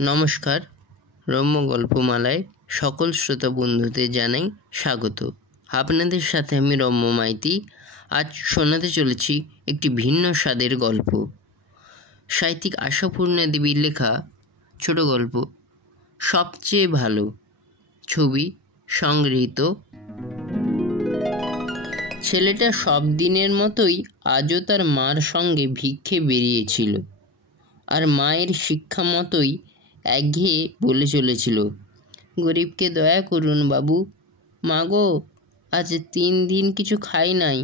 নমস্কার, রম্য গল্পমালায় সকল শ্রোতা বন্ধুদের জানাই স্বাগত। আপনাদের সাথে আমি রম্য মাইতি। আজ শোনাতে চলেছি একটি ভিন্ন স্বাদের গল্প। সাহিত্যিক আশাপূর্ণা দেবীর লেখা ছোট গল্প সবচেয়ে ভালো। ছবি সংগৃহীত। ছেলেটা সব দিনের মতোই আজও তার মার সঙ্গে ভিক্ষে বেরিয়েছিল, আর মায়ের শিক্ষা মতোই একঘেয়ে বলে চলেছিল, গরিবকে দয়া করুন বাবু। মা গো, আজ 3 দিন কিছু খাই নাই।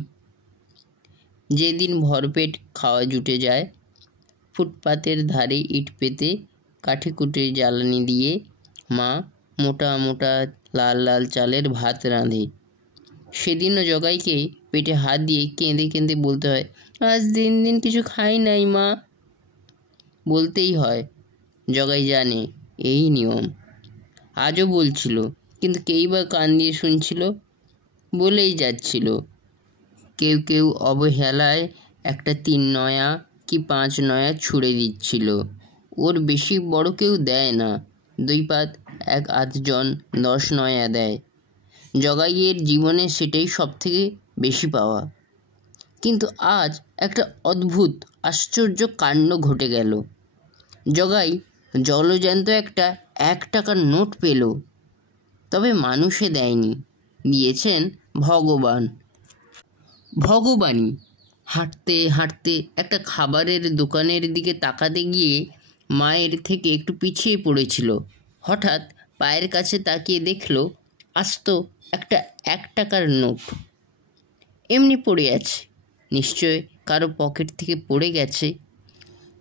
যেদিন ভরপেট খাওয়া জুটে যায়, ফুটপাতের ধারে ইট পেতে কাঠি কুটে জ্বালানি দিয়ে মা মোটা মোটা লাল লাল চালের ভাত রাঁধে। সেদিনও জগাইকে পেটে হাত দিয়ে কেঁদে কেঁদে বলতে হয়, আজ 3 দিন কিছু খাই নাই মা। বলতেই হয়, জগাই জানে এই নিয়ম। আজও বলছিল, কিন্তু কেই বা কান দিয়ে শুনছিল, বলেই যাচ্ছিল। কেউ কেউ অবহেলায় একটা 3 নয়া কি 5 নয়া ছুঁড়ে দিচ্ছিল। ওর বেশি বড় কেউ দেয় না, 2 পাত 1 আধজন 10 নয়া দেয়। জগাইয়ের জীবনে সেটাই সব থেকে বেশি পাওয়া। কিন্তু আজ একটা অদ্ভুত আশ্চর্য কাণ্ড ঘটে গেল। জগাই জলজ্যান্ত একটা 1 টাকার নোট পেল, তবে মানুষে দেয়নি, দিয়েছেন ভগবানই। হাঁটতে হাঁটতে একটা খাবারের দোকানের দিকে তাকাতে গিয়ে মায়ের থেকে একটু পিছিয়ে পড়েছিল। হঠাৎ পায়ের কাছে তাকিয়ে দেখল আস্ত একটা 1 টাকার নোট এমনি পড়ে আছে। নিশ্চয় কারো পকেট থেকে পড়ে গেছে।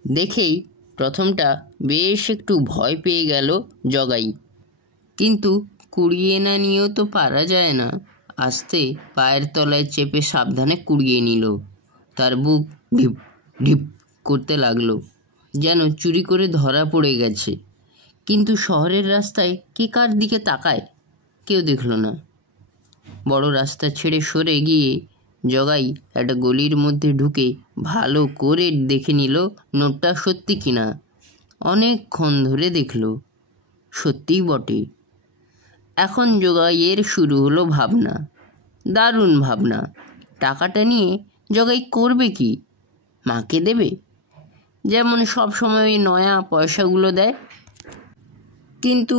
দেখেই প্রথমটা বেশ একটু ভয় পেয়ে গেল জগাই। কিন্তু কুড়িয়ে না নিয়েও তো পারা যায় না। আস্তে পায়ের তলায় চেপে সাবধানে কুড়িয়ে নিল। তার বুক ঢিপ ঢিপ করতে লাগলো, যেন চুরি করে ধরা পড়ে গেছে। কিন্তু শহরের রাস্তায় কে কার দিকে তাকায়? কেউ দেখল না। বড় রাস্তা ছেড়ে সরে গিয়ে জগাই একটা গলির মধ্যে ঢুকে ভালো করে দেখে নিল নোটটা সত্যি কিনা। অনেকক্ষণ ধরে দেখল, সত্যিই বটে। এখন জগাইয়ের শুরু হলো ভাবনা, দারুণ ভাবনা। টাকাটা নিয়ে জগাই করবে কি? মাকে দেবে, যেমন সব সময় ওই নয়া পয়সাগুলো দেয়। কিন্তু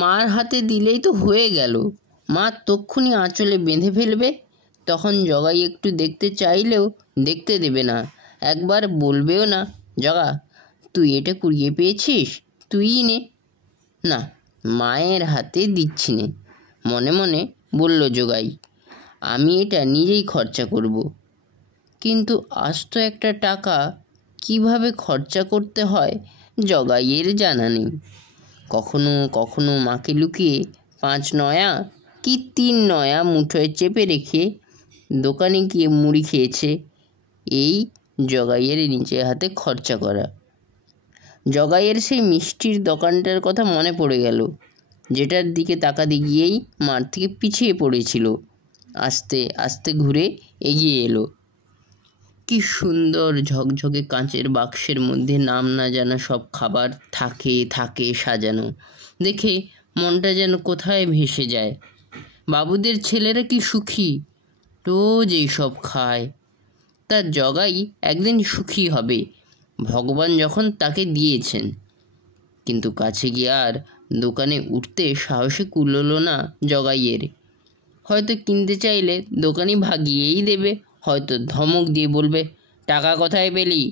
মার হাতে দিলেই তো হয়ে গেল। মা তক্ষুনি আঁচলে বেঁধে ফেলবে। তখন জগাই একটু দেখতে চাইলেও দেখতে দেবে না। একবার বলবেও না, জগা তুই এটা কুড়িয়ে পেয়েছিস, তুইই নে। না, মায়ের হাতে দিচ্ছি নে। মনে মনে বলল জগাই, আমি এটা নিজেই খরচা করব। কিন্তু আস্ত একটা টাকা কিভাবে খরচা করতে হয় জগাইয়ের জানা নেই। কখনো কখনো মাকে লুকিয়ে 5 নয়া কি 3 নয়া মুঠোয় চেপে রেখে দোকানে গিয়ে মুড়ি খেয়েছে। এই জগাইয়ের নিজের হাতে খরচা করা। জগাইয়ের সেই মিষ্টির দোকানটার কথা মনে পড়ে গেল, যেটার দিকে তাকাতে গিয়েই মার থেকে পিছিয়ে পড়েছিল। আস্তে আস্তে ঘুরে এগিয়ে এলো। কি সুন্দর ঝকঝকে কাঁচের বাক্সের মধ্যে নাম না জানা সব খাবার থাকে থাকে সাজানো। দেখে মনটা যেন কোথায় ভেসে যায়। বাবুদের ছেলেরা কি সুখী, রোজ এইসব খায়। তার জগাই একদিন সুখী হবে, ভগবান যখন তাকে দিয়েছেন। কিন্তু কাছে গিয়ে আর দোকানে উঠতে সাহসে কুলোলো না জগাইয়ের। হয়তো কিনতে চাইলে দোকানি ভাগিয়েই দেবে, হয়তো ধমক দিয়ে বলবে, টাকা কোথায় পেলি?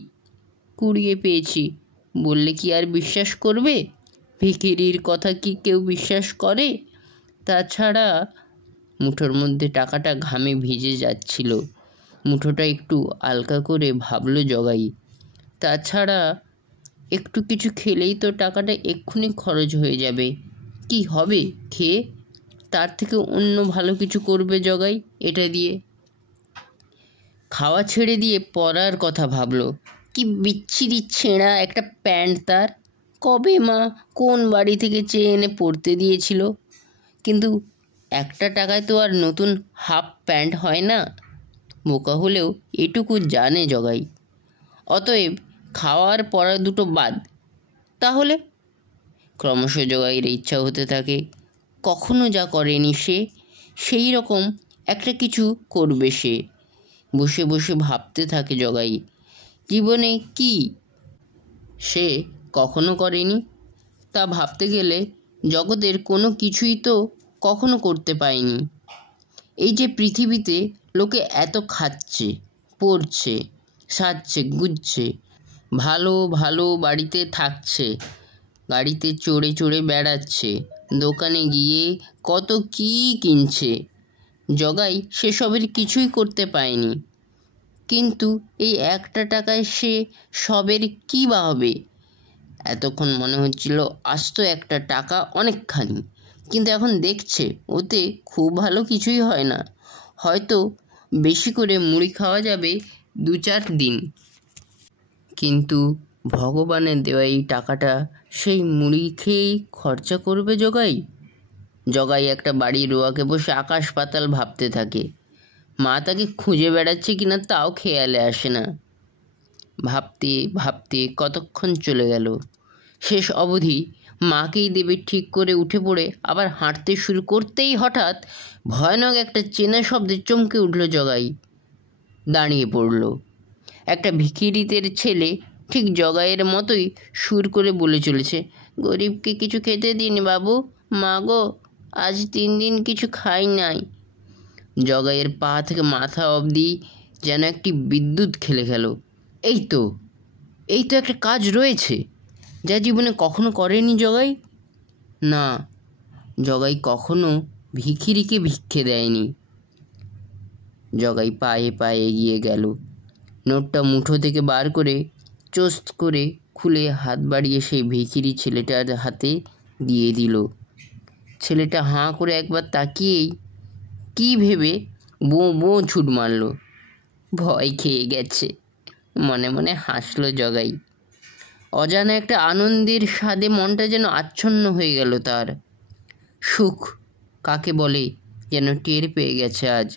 কুড়িয়ে পেয়েছি বললে কি আর বিশ্বাস করবে? ভিখিরির কথা কি কেউ বিশ্বাস করে? তাছাড়া মুঠোর মধ্যে টাকাটা ঘামে ভিজে যাচ্ছিল। মুঠোটা একটু আলকা করে ভাবল জগাই, তাছাড়া একটু কিছু খেলেই তো টাকাটা এক্ষুনি খরচ হয়ে যাবে। কি হবে খেয়ে? তার থেকে অন্য ভালো কিছু করবে জগাই এটা দিয়ে। খাওয়া ছেড়ে দিয়ে পরার কথা ভাবলো। কি বিচ্ছিরি ছেঁড়া একটা প্যান্ট তার। কবে মা কোন বাড়ি থেকে চেয়ে এনে পরতে দিয়েছিল। কিন্তু 1 টাকায় তো আর নতুন হাফ প্যান্ট হয় না। বোকা হলেও এটুকু জানে জগাই। অতএব খাওয়ার পরা দুটো বাদ। তাহলে ক্রমশ জগাইয়ের ইচ্ছা হতে থাকে কখনো যা করেনি সে, সেই রকম একটা কিছু করবে সে। বসে বসে ভাবতে থাকে জগাই, জীবনে কি সে কখনো করেনি। তা ভাবতে গেলে জগতের কোনো কিছুই তো কখনো করতে পায়নি। এই যে পৃথিবীতে লোকে এত খাচ্ছে, পড়ছে, সাজছে, গুজছে, ভালো ভালো বাড়িতে থাকছে, গাড়িতে চড়ে চড়ে বেড়াচ্ছে, দোকানে গিয়ে কত কী কিনছে, জগাই সেসবের কিছুই করতে পায়নি। কিন্তু এই একটা টাকায় সে সবের কী বা হবে? এতক্ষণ মনে হচ্ছিল আস্ত একটা টাকা অনেকখানি, কিন্তু এখন দেখছে ওতে খুব ভালো কিছুই হয় না। হয়তো বেশি করে মুড়ি খাওয়া যাবে 2-4 দিন, কিন্তু ভগবানের দেওয়া এই টাকাটা সেই মুড়ি খেয়েই খরচা করবে জগাই। জগাই একটা বাড়ির রোয়াকে বসে আকাশ পাতাল ভাবতে থাকে। মা তাকে খুঁজে বেড়াচ্ছে কিনা তাও খেয়ালে আসে না। ভাবতে ভাবতে কতক্ষণ চলে গেল। শেষ অবধি মাকেই দেবে ঠিক করে উঠে পড়ে আবার হাঁটতে শুরু করতেই হঠাৎ ভয়ানক একটা চেনা শব্দে চমকে উঠল জগাই। দাঁড়িয়ে পড়ল। একটা ভিখিরিদের ছেলে ঠিক জগাইয়ের মতোই সুর করে বলে চলেছে, গরিবকে কিছু খেতে দিন বাবু, মা গো আজ 3 দিন কিছু খাই নাই। জগাইয়ের পা থেকে মাথা অবধি যেন একটি বিদ্যুৎ খেলে গেল। এই তো একটা কাজ রয়েছে যা জীবনে কখনো করেনি জগাই। না, জগাই কখনো ভিখিরিকে ভিক্ষে দেয়নি। জগাই পায়ে পায়ে এগিয়ে গেল। নোটটা মুঠো থেকে বার করে চোস্ত করে খুলে হাত বাড়িয়ে সেই ভিখিরি ছেলেটার হাতে দিয়ে দিল। ছেলেটা হাঁ করে একবার তাকিয়েই কী ভেবে বো বো ছুট মারল। ভয় খেয়ে গেছে, মনে মনে হাসল জগাই। অজানা একটা আনন্দের স্বাদে মনটা যেন আচ্ছন্ন হয়ে গেল তার। সুখ কাকে বলে যেন টের পেয়ে গেছে আজ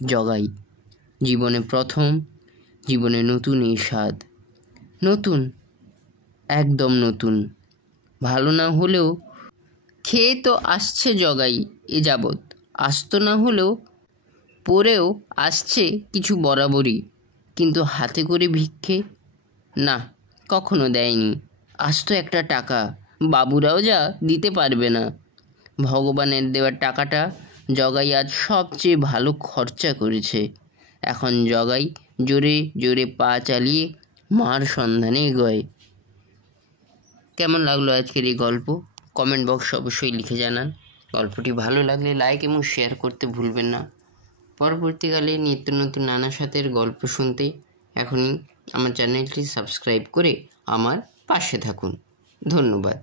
জগাই। জীবনে প্রথম, জীবনে নতুন এই স্বাদ। নতুন, একদম নতুন। ভালো না হলেও খেয়ে তো আসছে জগাই এ যাবৎ, আস্ত না হলেও পরেও আসছে কিছু বরাবরই, কিন্তু হাতে করে ভিক্ষে না, কখনো দেয়নি। আস্ত একটা টাকা, বাবুরাও যা দিতে পারবে না। ভগবানের দেওয়া টাকাটা জগাই আজ সবচেয়ে ভালো খরচা করেছে। এখন জগাই জোরে জোরে পা চালিয়ে মার সন্ধানে এগোয়। কেমন লাগলো আজকের এই গল্প? কমেন্ট বক্সে অবশ্যই লিখে জানান। গল্পটি ভালো লাগলে লাইক এবং শেয়ার করতে ভুলবেন না। পরবর্তীকালে নিত্য নতুন নানা সাথের গল্প শুনতে এখনই আমার চ্যানেলটি সাবস্ক্রাইব করে আমার পাশে থাকুন। ধন্যবাদ।